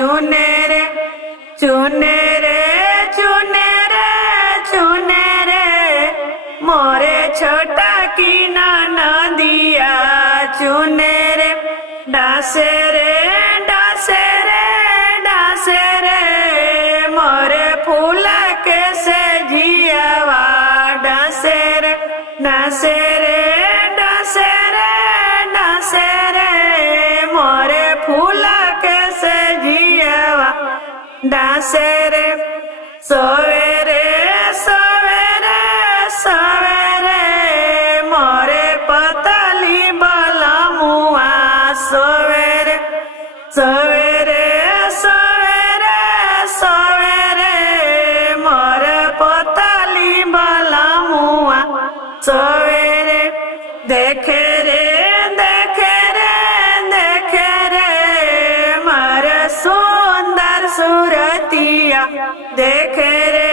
चुने रे चुने रे चुने रे चुने रे मोरे छोटा की नदिया चुने रे डासे रे डासे रे डासे रे मोरे फूल के से जियावा डासे रे डासे रे डासे रे डासे रे मोरे फूल के से जियावा डासे रे सवेरे सवेरे सवेरे मोरे पतली बला मुआ सवेरे सवेरे सवेरे सवेरे मोरे पतली बला मुआ सवेरे देखे रे देखे रे देखे रे मारे सुंदर सूरतिया देखे रे